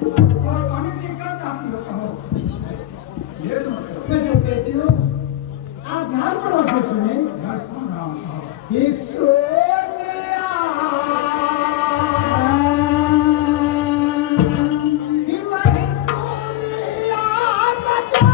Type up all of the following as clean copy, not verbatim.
और पाने के लिए क्या चाहती हो कहो। ये तो मैं जो कहती हूँ आप ध्यान करो से सुने। मैं सुन रहा हूँ कहो। ये सोनिया कि मैं सोनिया बचा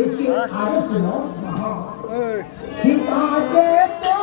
इसके आगे सुनो। हिताचे तो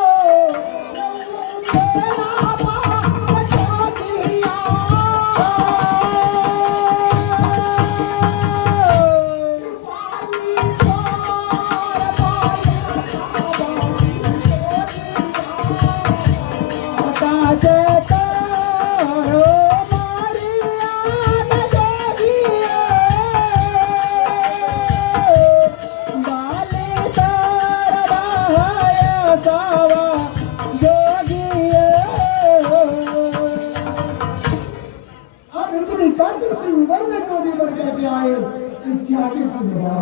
इसकी आगे सुनो।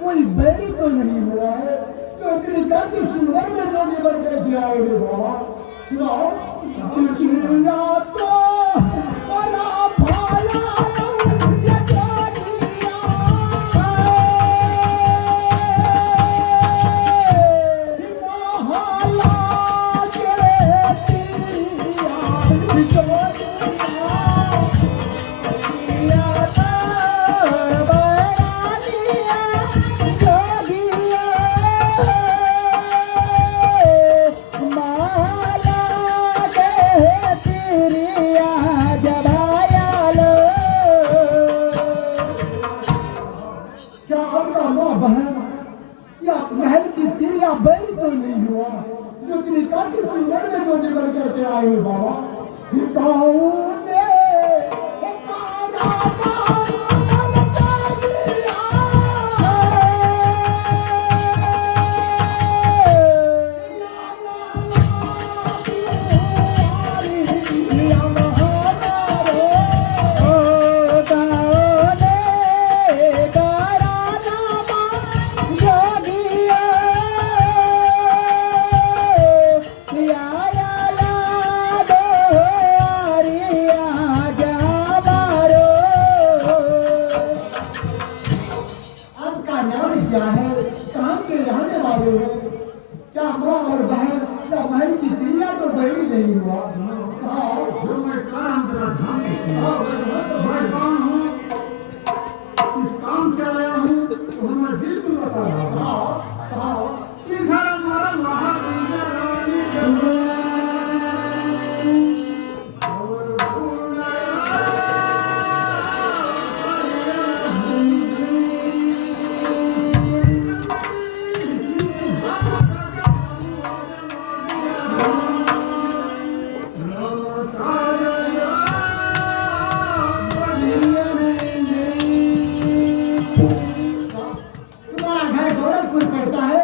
कोई बैरी तो नहीं हुआ है तो इतनी गलती सुनने में जो निबल कर दिया है रे बाबा सुनाओ। चिड़चिड़ा तो बड़ा भाला ये जानिया हिमालय के महल की तिरिया बैरी तो नहीं हुआ जो इतनी काटी सुंदर में जो निकल करके आए हो बाबा। क्या है, कहाँ के रहने वाले हो? क्या माँ और बहन या महल की तिरिया तो बड़ी नहीं हुआ? हाँ, जो मैं कारण जरा ध्यान से सुनो। हाँ, मैं कौन हूँ, इस काम से आया हूँ, तो मैं बिल्कुल बता रहा हूँ। हाँ, कि घर हमारा वहाँ दुनिया रानी जब तुम्हारा घर गोरखपुर पड़ता है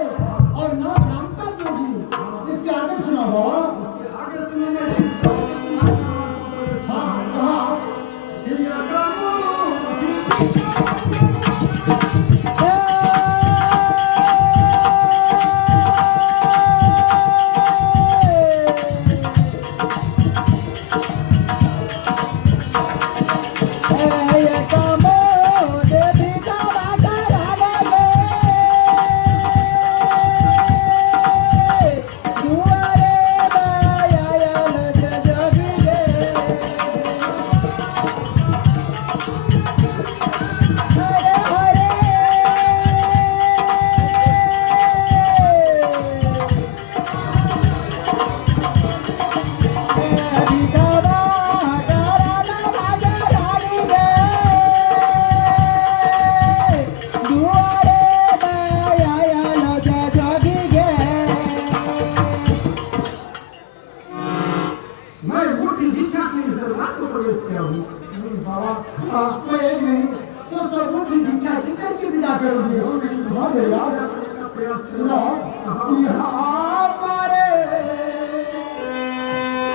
और नाम रामता जोगी। इसके आगे सुना बाबा। आगे सुनेंगे इस बात से तुम्हारे नाम को हाँ, हाँ, हिरिया कामो मैं मुट्ठी भिक्षा की इस दरबार को प्रवेश किया हूँ। बाबा, मैं एक नहीं, सौ मुट्ठी भिक्षा कितने की विदा करोगे? हाँ भैया, का प्रयास सुनो, यहाँ हमारे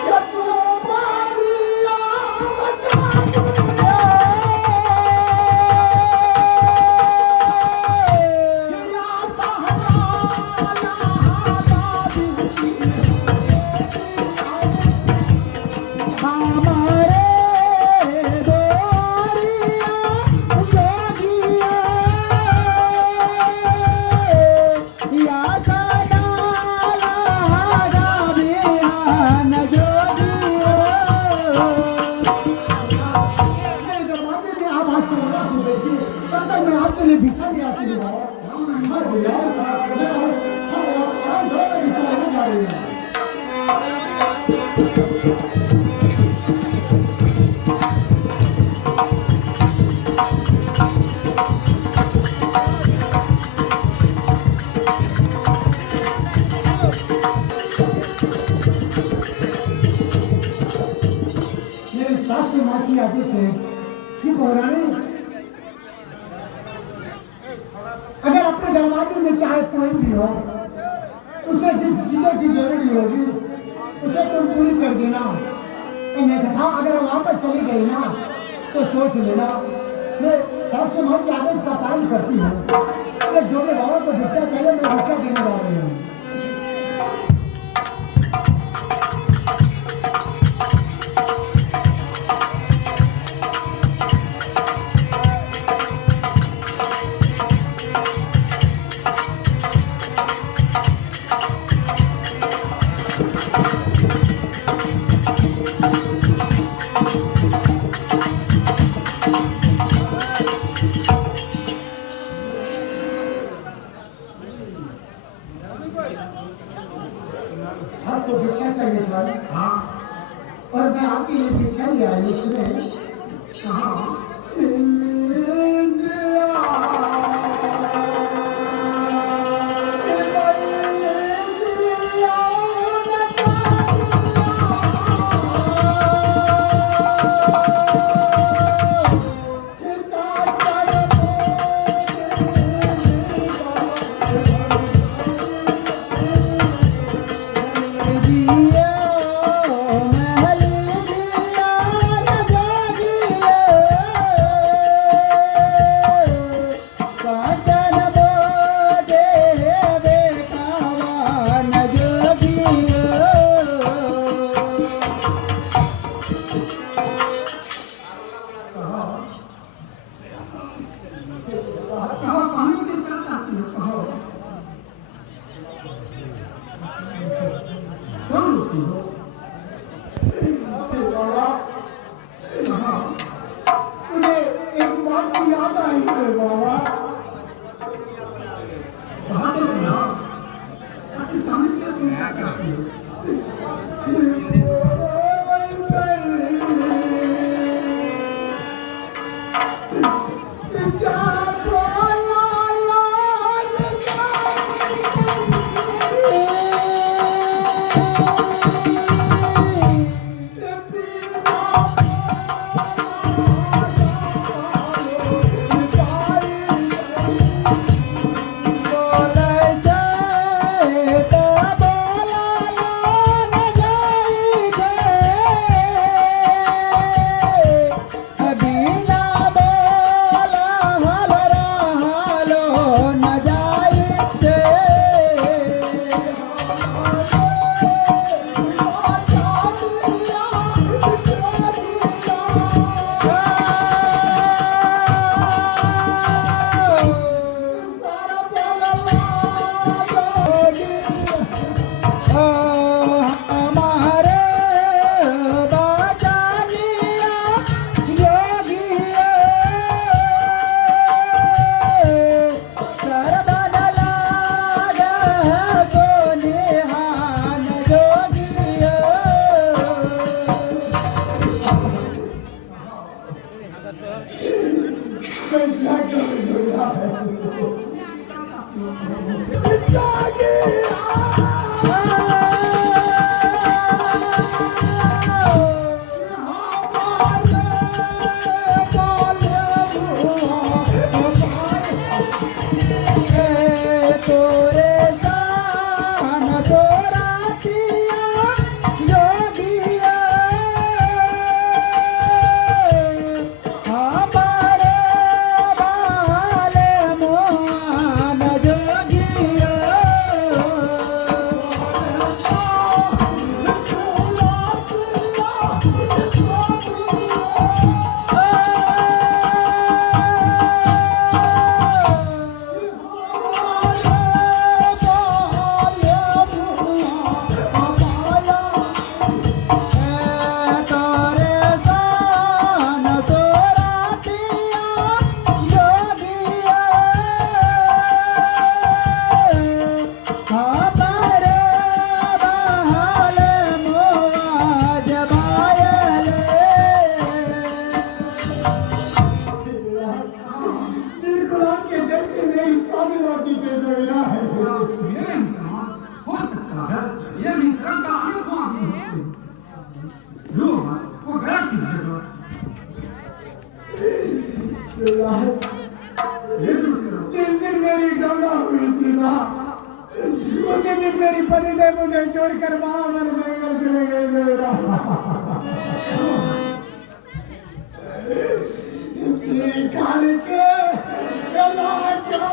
ये तुम्हारी भिक्षा नहीं आती है बाबा। हाँ भैया, हम भिक्षा नहीं जा रही है। मेरी सास माँ की आगे से कि पौराणिक, अगर अपने दरवाजे में चाहे कोई भी हो, उसे जिस चीजों की जरूरत होगी उसे तुम पूरी कर देना। अन्यथा अगर वहां पर चली गई ना तो सोच लेना। मैं सासू माँ के आदेश का पालन करती हूँ। अगर जो भी बाबा को भिक्षा चाहिए मैं भिक्षा देने जा रही हूँ। आपको भिक्षा चाहिए था? हाँ, और मैं आपके लिए भिक्षा ले आई हूँ। सुने, कहो कहानी की क्या चाहती हो? याद आई है बाबा। कहा तो सुना आखिर कहानी क्या तुम क्या करती हो मेरे इंसान हो सकता है ये निकल का आंखों लो वो गया किस जगह जिस दिन मेरी गंगा हुई थी ना उसी दिन मेरी पति ने मुझे छोड़कर महावर जंगल चले गए मेरा इसी कारण के अल्लाह क्या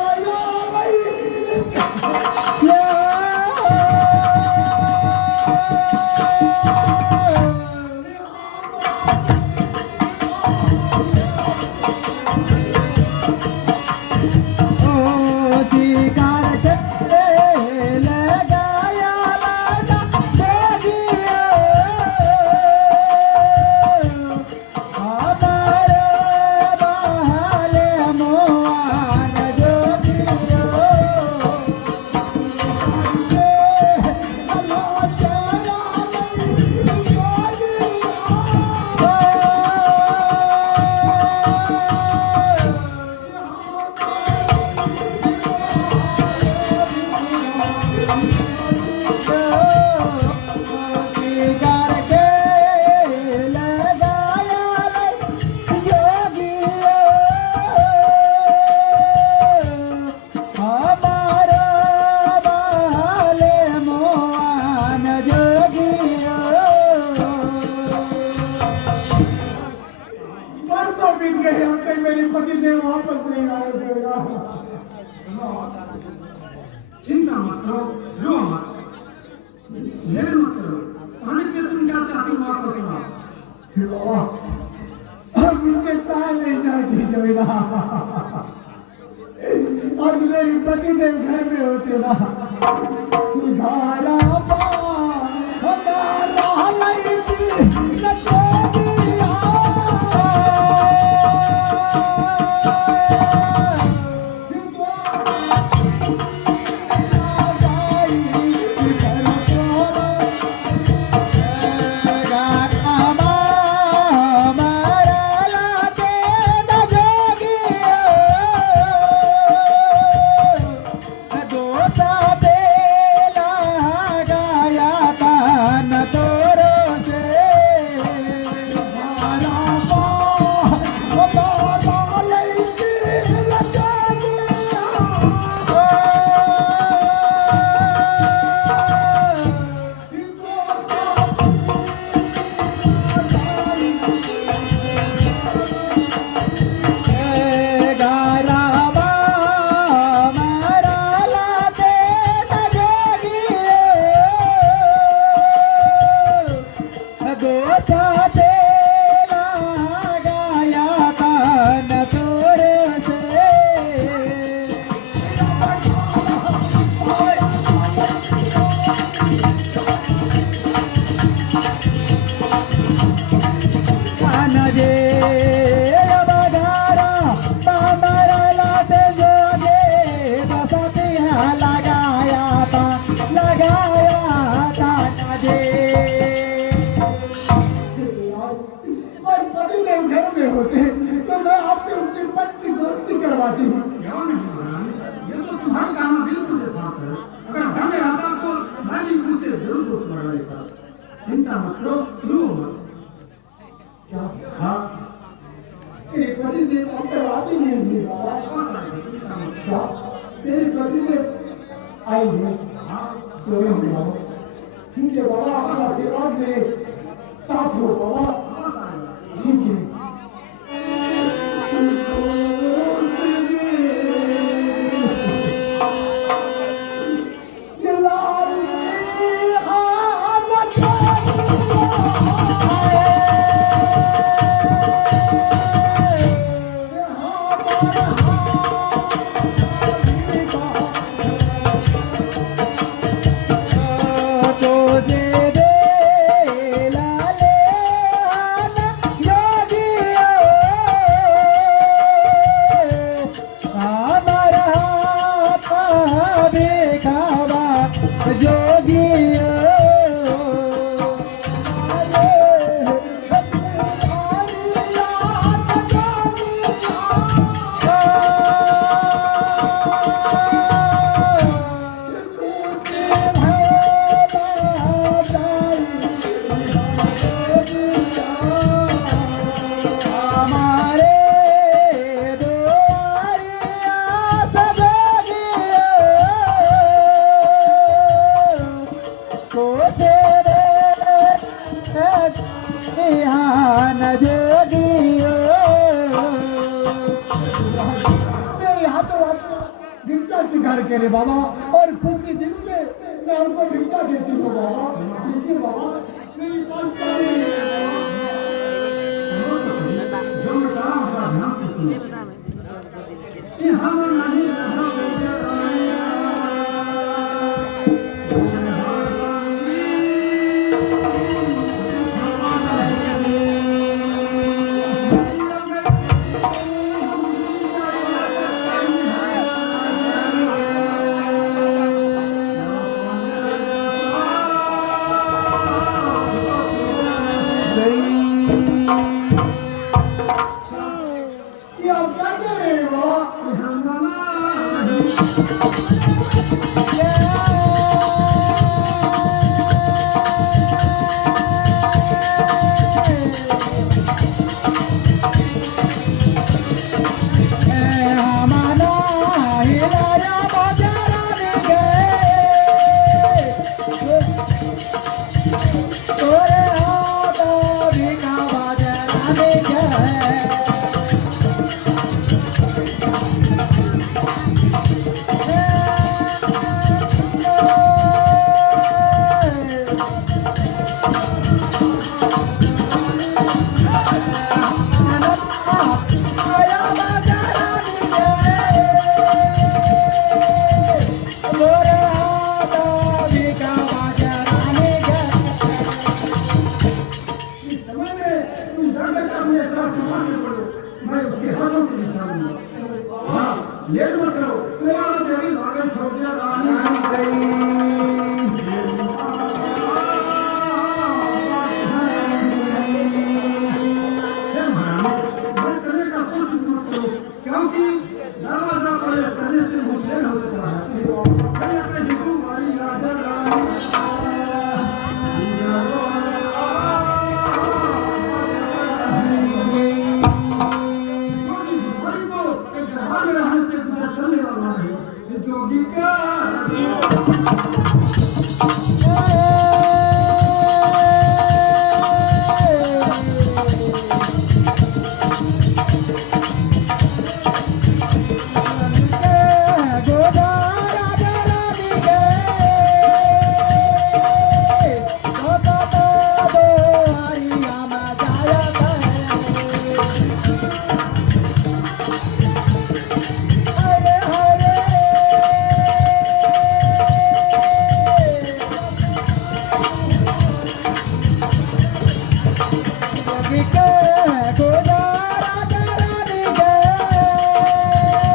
मेरे पति देव वापस नहीं आए चिंता मत करो रो मत देर मत करो पानी के तुम क्या चाहती हो वापस आओ अब मुझसे सह नहीं जाती जमीना आज मेरी पति देव घर में होते ना धारा हमारा चाहती हूँ। क्यों नहीं महारानी, ये तो तुम्हारा काम बिल्कुल यथार्थ है। अगर धन आता तो मैं भी उससे जरूर दोस्त बना लेता। चिंता मत करो, रो मत। क्या हाँ, तेरे पति देव अब तक आते नहीं हैं बाबा? बस आएगा, चिंता मत करो। क्या तेरे पति देव आएंगे? हाँ, क्यों नहीं बाबा? ठीक है बाबा, आपका आशीर्वाद मेरे साथ हो बाबा। बस आएगा। ठीक है। स्वीकार करे बाबा, और खुशी दिल से मैं उनको भिक्षा देती हूँ बाबा। देखिए बाबा, मेरी पास चार नहीं है बाबा। जो मैं कह रहा हूँ थोड़ा ध्यान से सुनो। कि हम नहीं ये आप क्या कर रहे हैं बाबा? मैं उसके हाथों से निकालूंगा। हाँ, लेट मत करो। पूरा तेरी भागन छोड़ दिया रानी करने का कोशिश मत करो, क्योंकि दरवाजा प्रवेश करने से वो देर हो चुका है। मैंने अपने हिंदू वाली राजा चलने वाला है जोगी का